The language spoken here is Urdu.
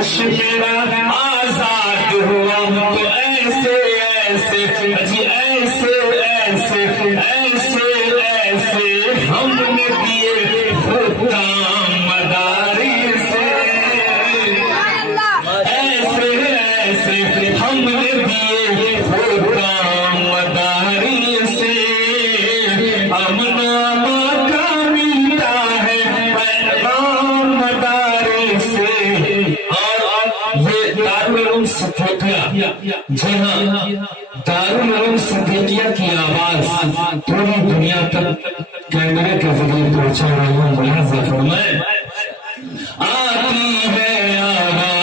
ہوش میرا آزاد ہوا تو ایسے ایسے جی ایسے ایسے ایسے ایسے ہم نے دیے خودکام مداری سے ایسے ایسے ہم نے دیے خودکام مداری سے امنا کا ملتا ہے پیغام مداری سے اور یہ دارالعلوم صدیقیہ جہاں دارالعلوم صدیقیہ کی آواز پوری دنیا تک کیمرے کے ذریعے پہنچا رہی ہوں، ملاحظہ فرمائیں